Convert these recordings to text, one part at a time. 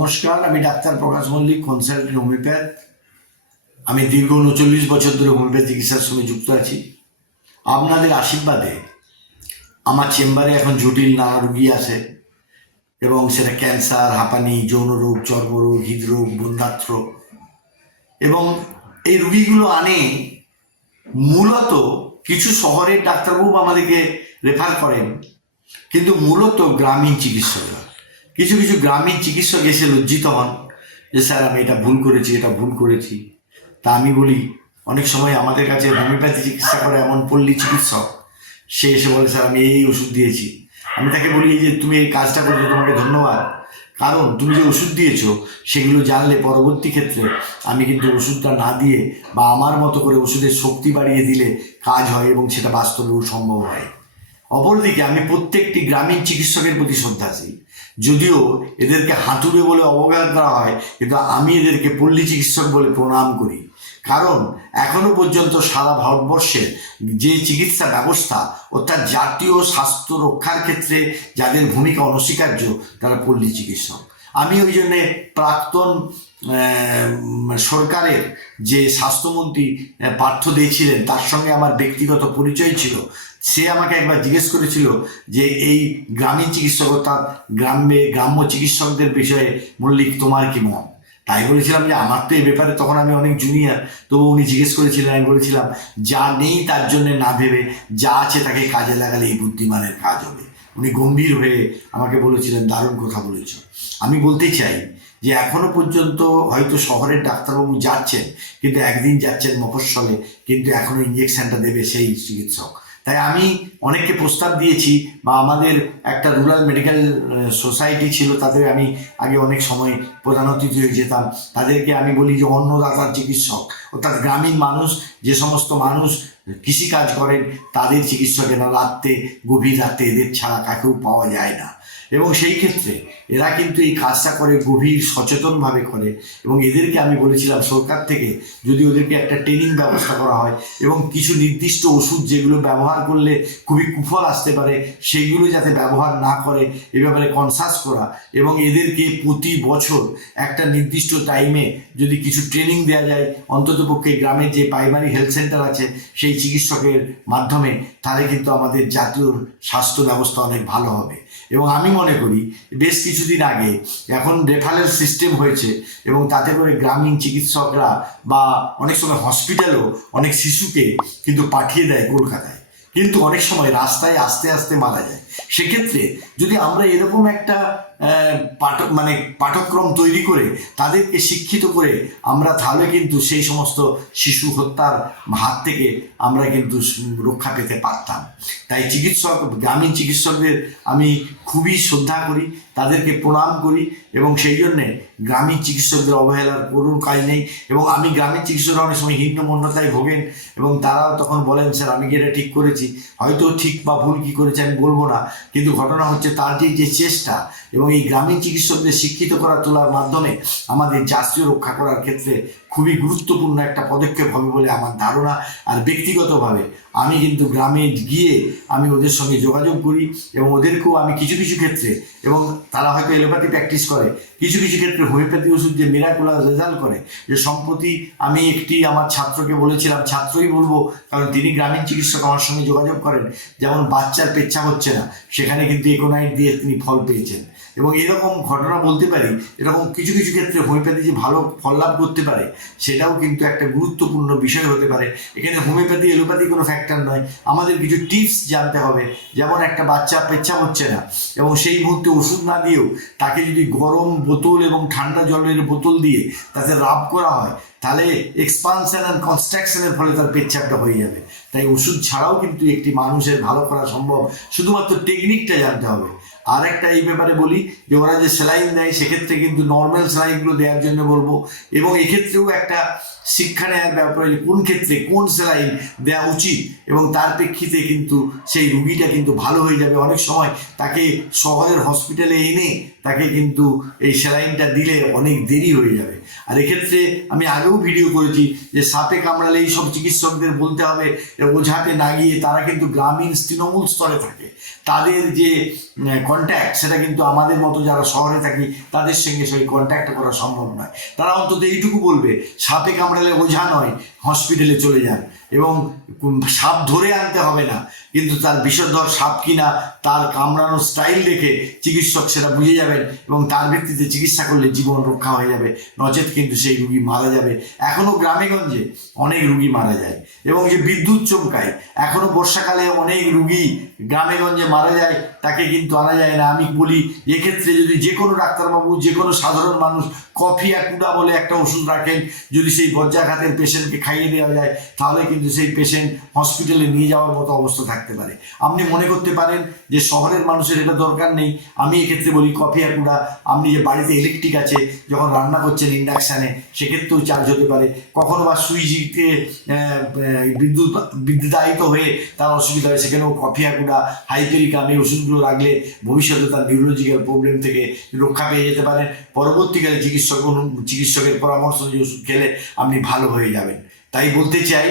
নমস্কার, আমি doctor Prakash Mallick consultant homeopath আমি দীর্ঘ উনচল্লিশ বছর ধরে হোমিওপ্যাথ চিকিৎসার সঙ্গে যুক্ত আছি। আপনাদের আশীর্বাদে আমার চেম্বারে এখন জটিল নানা রুগী আসে এবং সেটা ক্যান্সার হাঁপানি, যৌন রোগ চর্মরোগ হৃদরোগ বন্ধাত্র এবং এই রুগীগুলো আনে মূলত কিছু শহরের ডাক্তারবাবু আমাদেরকে রেফার করেন, কিন্তু মূলত গ্রামীণ চিকিৎসকরা। কিছু কিছু গ্রামীণ চিকিৎসক এসে লজ্জিত হন যে, স্যার, আমি এটা ভুল করেছি, এটা ভুল করেছি। তা আমি বলি, অনেক সময় আমাদের কাছে হোমিওপ্যাথি চিকিৎসা করে এমন পল্লী চিকিৎসক, সে এসে বলে, স্যার, আমি এই ওষুধ দিয়েছি। আমি তাকে বলি যে, তুমি এই কাজটা করেছ, তোমাকে ধন্যবাদ। কারণ তুমি যে ওষুধ দিয়েছ, সেগুলো জানলে পরবর্তী ক্ষেত্রে আমি কিন্তু ওষুধটা না দিয়ে বা আমার মতো করে ওষুধের শক্তি বাড়িয়ে দিলে কাজ হয় এবং সেটা বাস্তবেও সম্ভব হয়। অপরদিকে আমি প্রত্যেকটি গ্রামীণ চিকিৎসকের প্রতি শ্রদ্ধাশীল যদিও এদেরকে হাতুড়ে বলে অবজ্ঞা করা হয়, কিন্তু আমি এদেরকে পল্লী চিকিৎসক বলে প্রণাম করি। কারণ এখনও পর্যন্ত সারা ভারতবর্ষের যে চিকিৎসা ব্যবস্থা, অর্থাৎ জাতীয় স্বাস্থ্য রক্ষার ক্ষেত্রে যাদের ভূমিকা অনস্বীকার্য, তারা পল্লী চিকিৎসক। আমি ওই জন্যে প্রাক্তন সরকারের যে স্বাস্থ্যমন্ত্রী পার্থ দিয়েছিলেন, তার সঙ্গে আমার ব্যক্তিগত পরিচয় ছিল। সে আমাকে একবার জিজ্ঞেস করেছিল যে এই গ্রামীণ চিকিৎসক অর্থাৎ গ্রামে, গ্রাম্য চিকিৎসকদের বিষয়ে মল্লিক, তোমার কি মত? তাই বলেছিলাম যে, আমার তো এই ব্যাপারে তখন আমি অনেক জুনিয়র তো উনি জিজ্ঞেস করেছিলেন, আমি বলেছিলাম, যা নেই তার জন্য না ভেবে, যা আছে তাকে কাজে লাগালে এই বুদ্ধিমানের কাজ হবে। উনি গম্ভীর হয়ে আমাকে বলেছিলেন, দারুণ কথা বলেছ। আমি বলতে চাই যে, এখনও পর্যন্ত হয়তো শহরের ডাক্তারবাবু যাচ্ছেন, কিন্তু একদিন যাচ্ছেন মফস্বলে, কিন্তু এখনও ইঞ্জেকশনটা দেবে সেই চিকিৎসক। তাই আমি অনেককে প্রস্তাব দিয়েছি বা আমাদের একটা রুরাল মেডিকেল সোসাইটি ছিল, তাদের আমি আগে অনেক সময় প্রধান অতিথি হয়ে যেতাম। তাদেরকে আমি বলি যে অন্নদাতার চিকিৎসক, অর্থাৎ গ্রামীণ মানুষ, যে সমস্ত মানুষ কৃষিকাজ করেন, তাদের চিকিৎসকেরা রাত্রে গভীর রাতে এদের ছাড়া কাকেও পাওয়া যায় না। এবং সেই ক্ষেত্রে এরা কিন্তু এই কাজটা করে গভীর সচেতনভাবে করে। এবং এদেরকে আমি বলেছিলাম সরকার থেকে যদি ওদেরকে একটা ট্রেনিং ব্যবস্থা করা হয় এবং কিছু নির্দিষ্ট ওষুধ যেগুলো ব্যবহার করলে খুবই কুফল আসতে পারে, সেইগুলো যাতে ব্যবহার না করে, এ ব্যাপারে কনসাস করা এবং এদেরকে প্রতি বছর একটা নির্দিষ্ট টাইমে যদি কিছু ট্রেনিং দেওয়া যায়, অন্ততপক্ষে গ্রামের যে প্রাইমারি হেলথ সেন্টার আছে সেই চিকিৎসকের মাধ্যমে, তাহলে কিন্তু আমাদের জাতীয় স্বাস্থ্য ব্যবস্থা অনেক ভালো হবে। এবং আমি মনে করি বেশ কিছুদিন আগে এখন রেফারেল সিস্টেম হয়েছে এবং তাতে করে গ্রামীণ চিকিৎসকরা বা অনেক সময় হসপিটালও অনেক শিশুকে কিন্তু পাঠিয়ে দেয় কলকাতায়। কিন্তু অনেক সময় রাস্তায় আস্তে আস্তে মারা যায়। সেক্ষেত্রে যদি আমরা এরকম একটা পাঠক মানে পাঠক্রম তৈরি করে তাদেরকে শিক্ষিত করে আমরা তাহলে কিন্তু সেই সমস্ত শিশু হত্যার হাত থেকে আমরা কিন্তু রক্ষা পেতে পারতাম। তাই চিকিৎসক, গ্রামীণ চিকিৎসকদের আমি খুবই শ্রদ্ধা করি, তাদেরকে প্রণাম করি এবং সেই জন্যে গ্রামীণ চিকিৎসকদের অবহেলার করুন কাজ নেই এবং আমি গ্রামীণ চিকিৎসকরা অনেক সময় হীনমন্যতায় ভোগেন এবং তারা তখন বলেন, স্যার, আমি কি এটা ঠিক করেছি? হয়তো ঠিক বা ভুল কি করেছে আমি বলব না। কিন্তু ঘটনা হচ্ছে তার যে যে চেষ্টা এবং এই গ্রামীণ চিকিৎসকদের শিক্ষিত করা তোলার মাধ্যমে আমাদের জাতীয় রক্ষা করার ক্ষেত্রে খুবই গুরুত্বপূর্ণ একটা পদক্ষেপ হবে বলে আমার ধারণা। আর ব্যক্তিগতভাবে আমি কিন্তু গ্রামে গিয়ে আমি ওদের সঙ্গে যোগাযোগ করি এবং ওদেরকেও আমি কিছু কিছু ক্ষেত্রে এবং তারা হয়তো এলোপ্যাথি প্র্যাকটিস করে, কিছু কিছু ক্ষেত্রে হোমিওপ্যাথি ওষুধ যে মিরাকুলার রেজাল্ট করে, যে সম্প্রতি আমি একটি আমার ছাত্রকে বলেছিলাম, ছাত্রই বলব, কারণ তিনি গ্রামীণ চিকিৎসক আমার সঙ্গে যোগাযোগ করেন, যেমন বাচ্চার পেচ্ছা হচ্ছে না, সেখানে কিন্তু একোনাইট দিয়ে তিনি ফল পেয়েছেন। এবং এরকম ঘটনা বলতে পারি, এরকম কিছু কিছু ক্ষেত্রে হোমিওপ্যাথি যে ভালো ফল লাভ করতে পারে, সেটাও কিন্তু একটা গুরুত্বপূর্ণ বিষয় হতে পারে। এখানে হোমিওপ্যাথি, এলোপ্যাথি কোনো ফ্যাক্টর নয়। আমাদের কিছু টিপস জানতে হবে। যেমন একটা বাচ্চা পেচ্ছা হচ্ছে না এবং সেই মুহূর্তে ওষুধ না দিয়েও তাকে যদি গরম বোতল এবং ঠান্ডা জলের বোতল দিয়ে তাতে রাব করা হয় তাহলে এক্সপানশন অ্যান্ড কনস্ট্রাকশনের ফলে তার পেচ্ছাপটা হয়ে যাবে। তাই ওষুধ ছাড়াও কিন্তু একটি মানুষের ভালো করা সম্ভব। শুধুমাত্র টেকনিকটা জানতে হবে। আর একটা এই ব্যাপারে বলি যে ওরা যে স্যালাইন দেয়, সেক্ষেত্রে কিন্তু নর্মাল স্যালাইনগুলো দেওয়ার জন্য বলব। এবং এক্ষেত্রেও একটা শিক্ষা নেওয়ার ব্যাপারে যে কোন ক্ষেত্রে কোন স্যালাইন দেওয়া উচিত এবং তার প্রেক্ষিতে কিন্তু সেই রুগীটা কিন্তু ভালো হয়ে যাবে। অনেক সময় তাকে শহরের হসপিটালে এনে তাকে কিন্তু এই স্যালাইনটা দিলে অনেক দেরি হয়ে যাবে। আর এক্ষেত্রে আমি আগেও ভিডিও করেছি যে সাপে কামড়ালে এই সব চিকিৎসকদের বলতে হবে ওঝাতে না গিয়ে তারা কিন্তু গ্রামীণ তৃণমূল স্তরে থাকে। তাদের যে কন্ট্যাক্ট সেটা কিন্তু আমাদের মতো যারা শহরে থাকি, তাদের সঙ্গে সেই কন্ট্যাক্ট করা সম্ভব নয়। তারা অন্তত এইটুকু বলবে, সাপে কামড়ালে ওঝা নয় হসপিটালে চলে যান এবং সাপ ধরে আনতে হবে না। কিন্তু তার বিষধর সাপ কিনা, তার কামড়ানোর স্টাইল দেখে চিকিৎসক সেটা বুঝে যাবেন এবং তার ভিত্তিতে চিকিৎসা করলে জীবন রক্ষা হয়ে যাবে। নচেত কিন্তু সেই রুগী মারা যাবে। এখনও গ্রামেগঞ্জে অনেক রুগী মারা যায় এবং যে বিদ্যুৎ চমকায় এখনও বর্ষাকালে অনেক রুগী গ্রামেগঞ্জে মারা যায়, তাকে কিন্তু আনা যায় না। আমি বলি, এক্ষেত্রে যদি যে কোনো ডাক্তারবাবু, যে কোনো সাধারণ মানুষ কফি আর কুড়া বলে একটা ওষুধ রাখেন, যদি সেই বজ্রাঘাতের পেশেন্টকে খাইয়ে দেওয়া যায়, তাহলে কিন্তু সেই পেশেন্ট হসপিটালে নিয়ে যাওয়ার মতো অবস্থা থাকতে পারে। আপনি মনে করতে পারেন যে শহরের মানুষের এটা দরকার নেই। আমি এক্ষেত্রে বলি কফি কুড়া। আপনি যে বাড়িতে ইলেকট্রিক আছে, যখন রান্না করছেন ইন্ডাকশানে সেক্ষেত্রেও চার্জ হতে পারে। কখনো বা সুইচিতে বিদ্যুৎ, বিদ্যুতায়িত হয়ে তার অসুবিধা হয়, সেখানেও কফি কুড়া হাইপেরিকাম এই ওষুধগুলো রাখলে ভবিষ্যতে তার নিউরোলজিক্যাল প্রবলেম থেকে রক্ষা পেয়ে যেতে পারেন। পরবর্তীকালে চিকিৎসক, চিকিৎসকের পরামর্শ দিয়ে ওষুধ খেলে আপনি ভালো হয়ে যাবেন। তাই বলতে চাই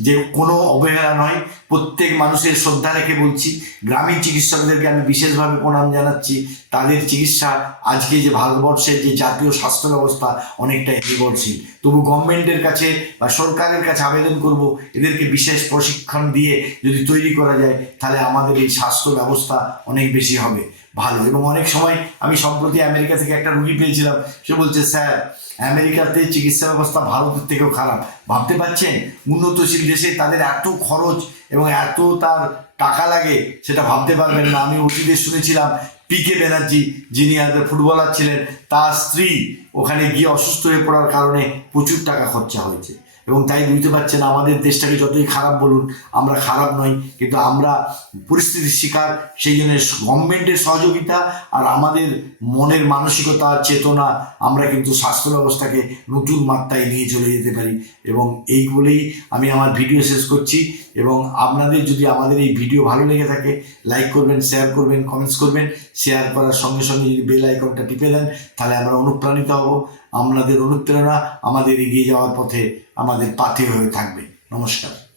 যে কোনো অবহেলা নয়, প্রত্যেক মানুষের শ্রদ্ধা রেখে বলছি, গ্রামীণ চিকিৎসকদেরকে আমি বিশেষভাবে প্রণাম জানাচ্ছি, তাদের চিকিৎসা আজকে যে ভারতবর্ষের যে জাতীয় স্বাস্থ্য ব্যবস্থা অনেকটাই নির্ভরশীল তবু গভর্নমেন্টের কাছে বা সরকারের কাছে আবেদন করব, এদেরকে বিশেষ প্রশিক্ষণ দিয়ে যদি তৈরি করা যায়, তাহলে আমাদের এই স্বাস্থ্য ব্যবস্থা অনেক বেশি হবে। ভালো। এবং অনেক সময় আমি সম্প্রতি আমেরিকা থেকে একটা রুগী পেয়েছিলাম, সে বলছে, স্যার আমেরিকাতে চিকিৎসা ব্যবস্থা ভারতের থেকেও খারাপ। ভাবতে পারছেন? উন্নতশীল দেশে তাদের এত খরচ এবং এত তার টাকা লাগে, সেটা ভাবতে পারবেন না। আমি অতীতে শুনেছিলাম পি কে ব্যানার্জি যিনি আমাদের ফুটবলার ছিলেন, তার স্ত্রী ওখানে গিয়ে অসুস্থ হয়ে পড়ার কারণে প্রচুর টাকা খরচা হয়েছে। এবং তাই বুঝতে পারছেন আমাদের দেশটাকে যতই খারাপ বলুন, আমরা খারাপ নই, কিন্তু আমরা পরিস্থিতির শিকার, সেই জন্য গভর্নমেন্টের সহযোগিতা আর আমাদের মনের মানসিকতা, চেতনা, আমরা কিন্তু স্বাস্থ্য ব্যবস্থাকে নতুন মাত্রায় নিয়ে চলে যেতে পারি। এবং এই বলেই আমি আমার ভিডিও শেষ করছি। এবং আপনাদের যদি আমাদের এই ভিডিও ভালো লেগে থাকে লাইক করবেন শেয়ার করবেন কমেন্টস করবেন শেয়ার করার সঙ্গে সঙ্গে যদি বেল আইকনটা টিপে দেন, তাহলে আমরা অনুপ্রাণিত হব। আপনাদের অনুপ্রেরণা আমাদের এগিয়ে যাওয়ার পথে আমাদের পাথে হয়ে থাকবে। নমস্কার।